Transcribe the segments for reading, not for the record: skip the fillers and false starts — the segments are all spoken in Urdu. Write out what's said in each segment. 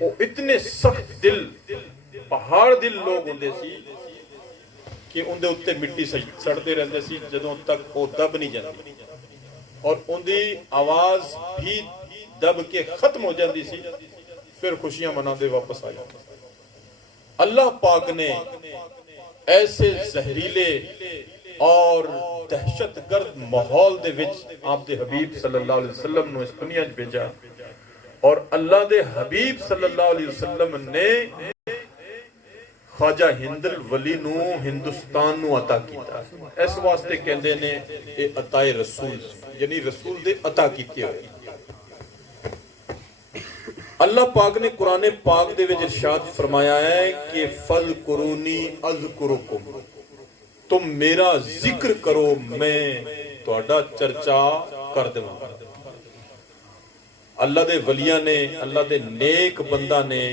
وہ اتنے سخت دل پہاڑ دل لوگ ہوندے سی کہ ان دے اتنے مٹی سڑتے رہتے سی جدوں تک وہ دب نہیں جاتی، اور ان دی آواز بھی دب کے ختم ہو جاتی سی، پھر خوشیاں مناتے واپس آ جاتے۔ اللہ پاک نے ایسے زہریلے اور دہشت گرد ماحول دے وچ آپ دے حبیب صلی اللہ علیہ وسلم نو اس دنیا وچ بھیجا، اور اللہ دے حبیب صلی اللہ علیہ وسلم نے خواجہ ہندل ولی نو ہندوستان نو عطا کیتا۔ اس واسطے کہندے نے اے عطا رسول، یعنی رسول دے عطا کیتے ہوئے۔ اللہ پاک نے قرآن پاک دے وچ ارشاد فرمایا ہے کہ فَذْكُرُونِي أَذْكُرُكُمْ، تم میرا ذکر کرو میں تہاڈا چرچا کر دوں۔ اللہ دے ولیاں نے، اللہ دے نیک بندہ نے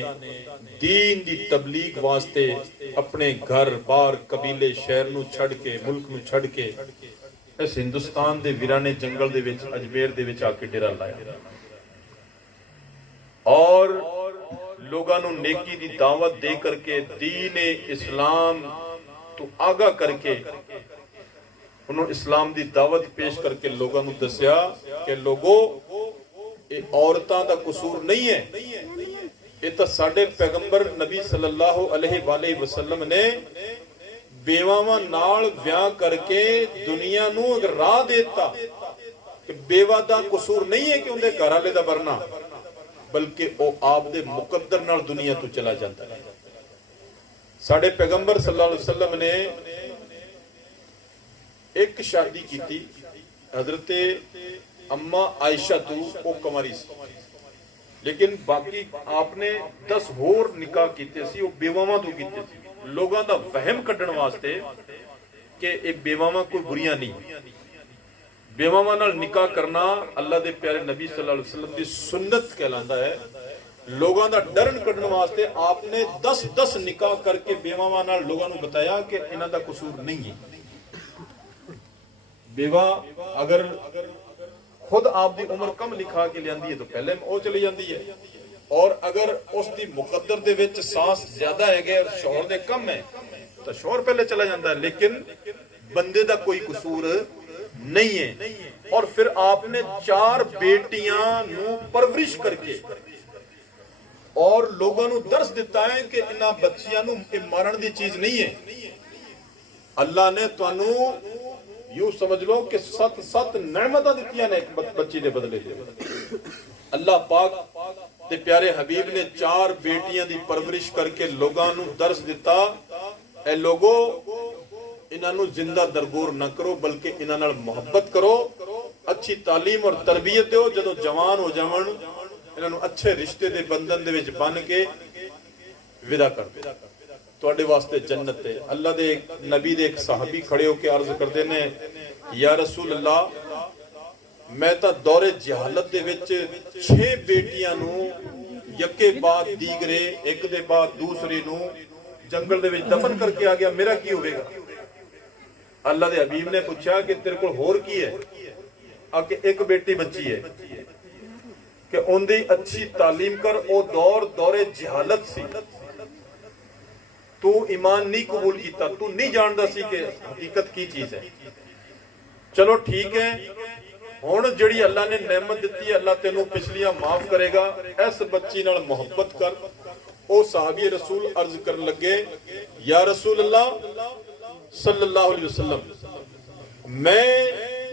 دین دی تبلیغ واسطے اپنے گھر بار قبیلے شہر نو چھڑ کے، ملک نو چھڑ کے اس ہندوستان دے ویرانے جنگل دے وچ اجمیر دے وچ آ کے ڈیرا لایا، اور لوگاں نو نیکی دی دعوت دے کر کے دین اسلام تو آگاہ کر کے انہوں اسلام دی دعوت پیش کر کے لوگاں نو دسیا کہ لوگوں اے عورتاں دا قصور نہیں ہے، یہ تو ساڈے پیغمبر نبی صلی اللہ علیہ وآلہ وسلم نے بیواواں نال ویاہ کر کے دنیا نو اگر راہ دیتا کہ بیوہ دا قصور نہیں ہے کہ ان دے گھر والے دا برنا، بلکہ او آپ دے مقدر نال دنیا تو چلا جاتا ہے۔ ساڈے پیغمبر صلی اللہ علیہ وسلم نے ایک شادی کی تھی، حضرت اما عائشہ تو او کماری سی، لیکن باقی آپ نے 10 ہور نکاح کیتے سی، وہ بیواواں تو کیتے سی، لوگاں دا وہم کڈن واسطے کہ ایک بیواواں کوئی بریاں نہیں۔ بیواواں نال نکاح کرنا اللہ دے پیارے نبی صلی اللہ علیہ وسلم دی سنت کہلاندا ہے۔ لوگاں دا ڈرن کڈن واسطے آپ نے 10 نکاح کر کے بیواواں نال لوگاں نو بتایا کہ انہاں دا قصور نہیں ہے۔ بیوہ اگر خود آپ دی عمر کم لکھا کے لیاندی ہے تو پہلے وہ چلی جاندی ہے، اور اگر اس دی مقدر دے وچ سانس زیادہ ہے گئے اور شوہر دے کم ہے تو شوہر پہلے چلا جاندہ ہے، لیکن بندے دا کوئی قصور نہیں ہے۔ اور پھر آپ نے 4 بیٹیاں نو پرورش کر کے اور لوگوں نو درس دیتا ہے کہ انہاں بچیاں نو مارن دی چیز نہیں ہے۔ اللہ نے تانوں یوں سمجھ لو کہ 7 نعمتاں دتیاں نے ایک بچی دے بدلے دے۔ اللہ پاک تے پیارے حبیب نے 4 بیٹیاں دی پرورش کر کے لوگاں نو درس دیتا، اے لوگو انہاں نو زندہ درگور نہ کرو بلکہ انہاں نال محبت کرو، اچھی تعلیم اور تربیت دیو، جدوں جوان ہو جاون انہاں نو اچھے رشتے دے بندھن دے وچ بن کے ودا کر دو، تواڈے واسطے جنت ہے۔ اللہ دے نبی دے ایک صحابی کھڑے ہو کے عرض کردے نے، یا رسول اللہ میں تا دور جہالت دے وچ 6 بیٹیاں نو یکے بعد دیگرے ایک دے بعد دوسری نو جنگل دے وچ دفن کر کے آ گیا، میرا کی ہوئے گا؟ اللہ دے حبیب نے پوچھا کہ تیرے کو ہور کی ہے؟ آکے ایک بیٹی بچی ہے کہ ان دی اچھی تعلیم کر، او دور جہالت سی، تو ایمان نہیں قبول کیتا، تو نہیں جاندا سی کہ حقیقت کی چیز ہے۔ چلو ٹھیک ہے، ہن جڑی اللہ نے نعمت دیتی ہے اللہ تینوں پچھلیاں معاف کرے گا، اس بچی نال محبت کر۔ او صحابی رسول عرض کرن لگے، یا رسول اللہ صلی اللہ علیہ وسلم میں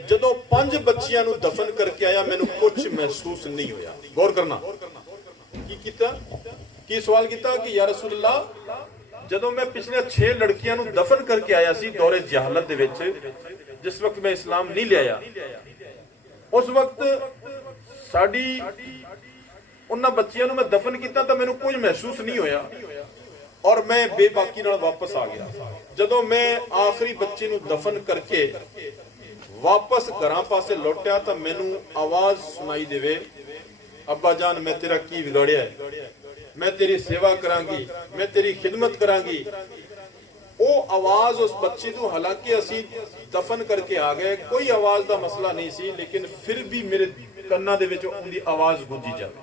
جدو 5 بچیاں نو دفن کر کے آیا میں نو کچھ محسوس نہیں ہویا۔ غور کرنا کی کیتا، کی سوال کیتا کہ یا رسول اللہ جدو میں پچھلے 6 لڑکیاں نو دفن کر کے آیا سی دور جہالت دے وچ، جس وقت میں اسلام نہیں لے آیا، اس وقت ساڈی انہاں بچیاں نو میں دفن کیتا تو میں نو کچھ محسوس نہیں ہویا، اور میں بے باکی نال واپس آ گیا۔ جدو میں آخری بچی نو دفن کر کے واپس گھراں پاسے لوٹیا تو میں نو آواز سنائی دے، ابا جان میں تیرا کی بگاڑیا ہے، میں تیری سیوا کران گی، میں تیری خدمت کران گی۔ او آواز اس بچی تو حالانکہ اسی دفن کر کے آ گئے، کوئی آواز دا مسئلہ نہیں سی، لیکن پھر بھی میرے کنا دے وچ ان دی آواز گونجی جاوے۔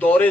ਦੌਰੇ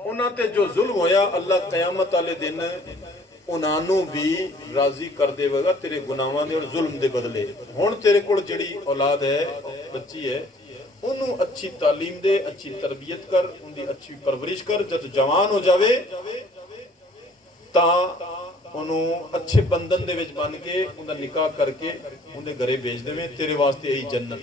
ਉਹਨਾਂ ਤੇ ਜੋ ਜ਼ੁਲਮ ਹੋਇਆ ਅੱਲਾਹ ਕਿਆਮਤ ਵਾਲੇ ਦਿਨ ਉਹਨਾਂ ਨੂੰ ਵੀ ਰਾਜ਼ੀ ਕਰ ਦੇਵੇਗਾ ਤੇਰੇ ਗੁਨਾਹਾਂ ਦੇ ਔਰ ਜ਼ੁਲਮ ਦੇ ਬਦਲੇ ਹੁਣ ਤੇਰੇ ਕੋਲ ਜਿਹੜੀ ਔਲਾਦ ਹੈ ਬੱਚੀ ਹੈ ਉਹਨੂੰ ਅੱਛੀ ਤਾਲੀਮ ਦੇ ਅੱਛੀ ਤਰਬੀਅਤ ਕਰ ਉਹਦੀ ਅੱਛੀ ਪਰਵਰਿਸ਼ ਕਰ ਜਦ ਜਵਾਨ ਹੋ ਜਾਵੇ ਤਾਂ ਉਹਨੂੰ ਅੱਛੇ ਬੰਧਨ ਦੇ ਵਿੱਚ ਬਣ ਕੇ ਉਹਦਾ ਨਿਕਾਹ ਕਰਕੇ ਉਹਦੇ ਘਰੇ ਭੇਜ ਦੇਵੇਂ ਤੇਰੇ ਵਾਸਤੇ ਇਹੀ ਜੰਨਤ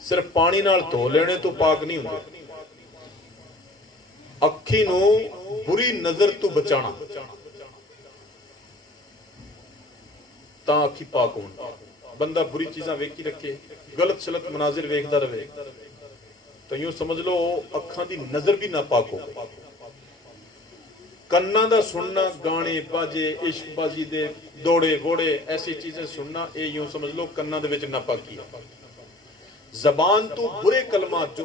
ਸਿਰਫ ਪਾਣੀ ਨਾਲ ਧੋ ਲੈਣੇ ਤੋਂ ਪਾਕ ਨਹੀਂ ਹੁੰਦੇ। ਅੱਖੀ ਨੂੰ ਬੁਰੀ ਨਜ਼ਰ ਤੋਂ ਬਚਾਣਾ ਤਾਂ ਅੱਖੀ ਪਾਕ ਹੋਣ। ਬੰਦਾ ਬੁਰੀ ਚੀਜ਼ਾਂ ਵੇਖੀ ਰੱਖੇ, ਗਲਤ ਸ਼ਲਤ ਮਨਾਜ਼ਰ ਵੇਖਦਾ ਰਵੇ ਤਾਂ ਯੂੰ ਸਮਝ ਲਓ ਅੱਖਾਂ ਦੀ ਨਜ਼ਰ ਵੀ ਨਾ ਪਾਕ ਹੋ। ਕੰਨਾਂ ਦਾ ਸੁਣਨਾ, ਗਾਣੇ ਬਾਜੇ, ਇਸ਼ਕਬਾਜ਼ੀ ਦੇ ਦੌੜੇ ਵੋੜੇ, ਐਸੀ ਚੀਜ਼ਾਂ ਸੁਣਨਾ, ਇਹ ਯੂੰ ਸਮਝ ਲਓ ਕੰਨਾਂ ਦੇ ਵਿੱਚ ਨਾਪਾਕੀ ਹੈ। ਜ਼ਬਾਨ ਤੋਂ ਬੁਰੇ ਕਲਮਾਤ ਜੋ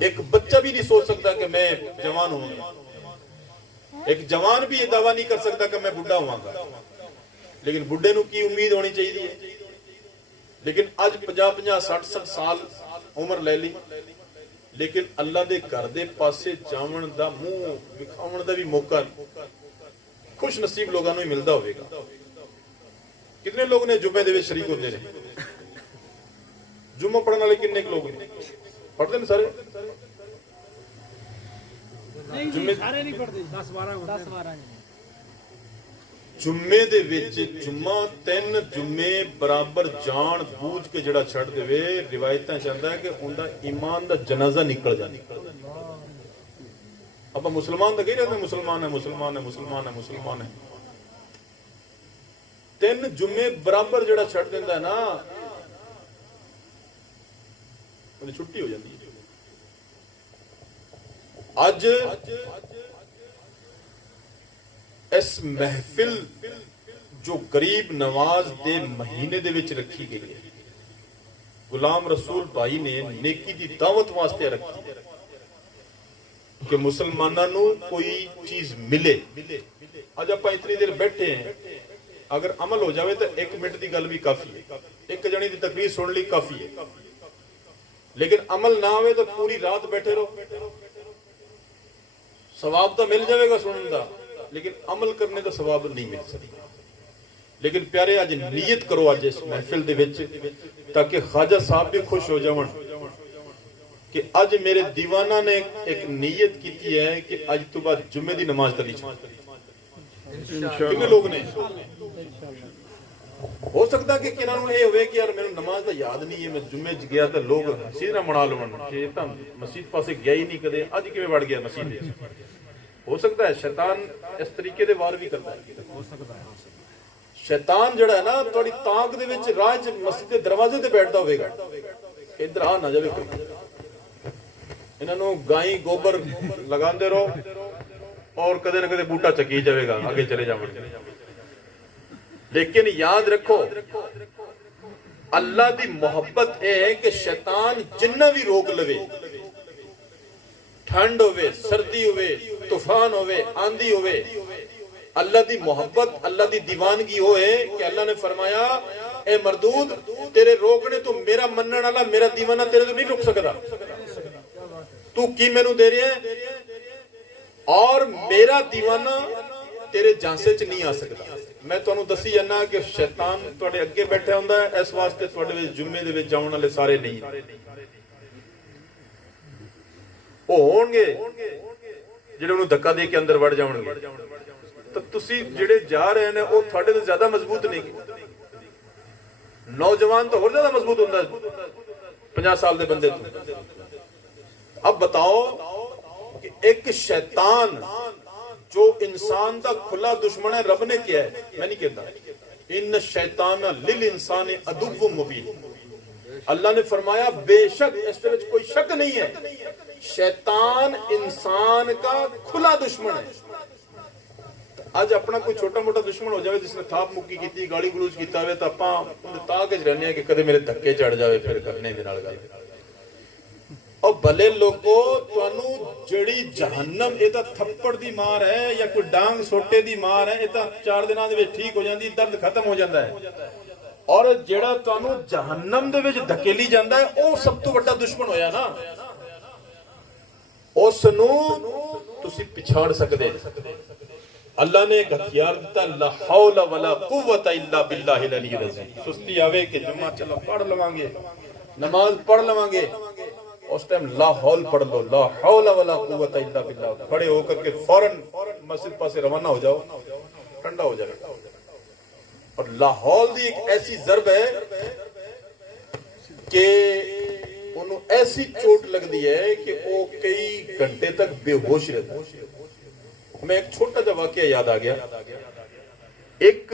ایک بچہ بھی نہیں سوچ سکتا کہ میں جوان ہوں گا، ایک جوان بھی یہ دعویٰ نہیں کر سکتا کہ میں بڈھا ہوا گا، لیکن بڈھے نو کی امید ہونی چاہیے؟ لیکن اج 50 60 سال عمر لے لی، لیکن اللہ دے گھر دے پاسے جاون دا منہ وکھاون دا بھی موقع خوش نصیب لوگاں نوں ہی ملدا ہوئے گا۔ کتنے لوگ نے جمعے دے وچ شریک ہوندے نے؟ جمعہ پڑھن والے کتنے لوگ نے؟ پڑھتے ہیں سارے؟ جمعے سارے نہیں پڑھتے، 10 12 جمعے دے وچ جمعہ 3 جمعے برابر جان بوجھ کے جڑا چھڑ دے وے، روایتاں چاہندا ہے کہ اوندا ایمان دا جنازہ نکل جائے۔ اپا مسلمان تو کہہ رہے ہیں مسلمان ہے مسلمان ہے مسلمان ہے مسلمان ہے، 3 جمعے برابر جڑا چھڑ دیندا ہے نا، انہیں چھٹی ہو جاتی ہے۔ اج اس محفل جو قریب نواز دے مہینے دے وچ رکھی گئی ہے، غلام رسول بھائی نے نیکی دی دعوت واسطے رکھی کہ مسلمانوں کوئی چیز ملے۔ اج آپ اتنی دیر بیٹھے ہیں، اگر عمل ہو جاوے تو 1 منٹ دی گل بھی کافی ہے، ایک جنی دی تقریر سن لی کافی ہے، لیکن عمل نہ ہوئے تو پوری رات بیٹھے رہو، ثواب تو مل جائے گا سنن دا، لیکن عمل کرنے کا ثواب نہیں مل سکتا۔ لیکن پیارے اج نیت کرو اج اس محفل دے وچ، تاکہ خواجہ صاحب بھی خوش ہو جاون کہ اج میرے دیوانہ نے ایک نیت کیتی ہے کہ اج تو بعد جمعے دی نماز پڑھنی چاہیے۔ کتنے لوگ نے؟ ہو سکتا کہ کنہاں نوں اے ہوئے کہ یار میرے نماز دا یاد نہیں ہے، میں جمعے چ گیا تے لوگ ہنسی نہ منا لون کہ یہ تاں مسجد پاسے گیا ہی نہیں کدے، اج کیویں وڑ گیا مسجد وچ؟ ہو سکتا ہے شیطان اس طریقے دے وار بھی کرتا ہے۔ شیطان جڑا ہے نا تھوڑی تانک دے وچ راہ چ مسجد دے دروازے تے بیٹھدا ہوئے گا، ادھر آ نہ جاوے کوئی، انہاں نوں گائیں گوبر لگاندے رہو اور کدے نہ کدے بوٹا چکی جاوے گا، آگے چلے جاون۔ لیکن یاد رکھو اللہ دی محبت ہے کہ شیطان جنہ بھی روک لوے، ٹھنڈ ہوئے، سردی ہوئے، طوفان ہوئے، آندھی ہوئے، اللہ دی محبت اللہ دی دیوانگی ہوئے کہ اللہ نے فرمایا اے مردود تیرے روکنے تو میرا منن والا میرا دیوانہ تیرے تو نہیں رک سکتا، تو کی میں نو دے رہے ہیں اور میرا دیوانہ تیرے جانسے چ نہیں آ سکتا۔ میں تو انہوں دسی جانا کہ شیطان توڑے اگے بیٹھے ہوندہ ہے، اس واسطے توڑے جمعے دے جاؤن والے سارے نہیں وہ ہون گے جڑے انہوں دھکا دے کے اندر وڑ جاؤن گے، تو تسی جڑے جا رہے ہیں وہ تھوڑے تو زیادہ مضبوط نہیں گے، نوجوان تو اور زیادہ مضبوط ہوندہ ہے 50 سال دے بندے تو۔ اب بتاؤ کہ ایک شیطان جو انسان دا کھلا دشمن ہے، رب نے کیا ہے، میں نہیں کہتا ان شیطان للانسان عدو مبین، اللہ نے فرمایا بے شک اس پہ کوئی شک نہیں ہے، شیطان انسان کا کھلا دشمن ہے۔ آج اپنا کوئی چھوٹا موٹا دشمن ہو جائے جس نے تھاپ مکی کیتی، گالی گلوچ کیتا ہوئے تو اپاں تاکہ رہنے ہیں کہ کدے میرے دھکے چڑھ جاوے پھر کرنے دے نال گل۔ اور بھلے لوگوں توانو جڑی جہنم ایتا تھپڑ دی مار ہے یا کوئی ڈانگ سوٹے دی مار ہے، ایتا 4 دنوں دے وچ ٹھیک ہو جاندی، درد ختم ہو جاندا ہے، اور جڑا توانو جہنم دے وچ دھکیلی جاندا ہے او سب تو بڑا دشمن ہویا نا، اس نو تسی پچھاڑ سکدے۔ اللہ نے ایک ہتھیار دیتا، لا حول ولا قوت الا باللہ العلی العظیم۔ سستی آوے کہ جمعہ چلو پڑھ لواں گے، نماز پڑھ لواں گے، اس ٹائم لا حول پڑھ لو، لا حول ولا قوت الا باللہ، کھڑے ہو کر کے فوراً مسجد پاسے روانہ ہو جاؤ، ٹھنڈا ہو جائے۔ اور لا حول دی ایک ایسی ضرب ہے کہ انہوں ایسی چوٹ لگ دی ہے کہ وہ کئی گھنٹے تک بے ہوش رہتا ہے۔ میں ایک چھوٹا جا واقعہ یاد آ گیا، ایک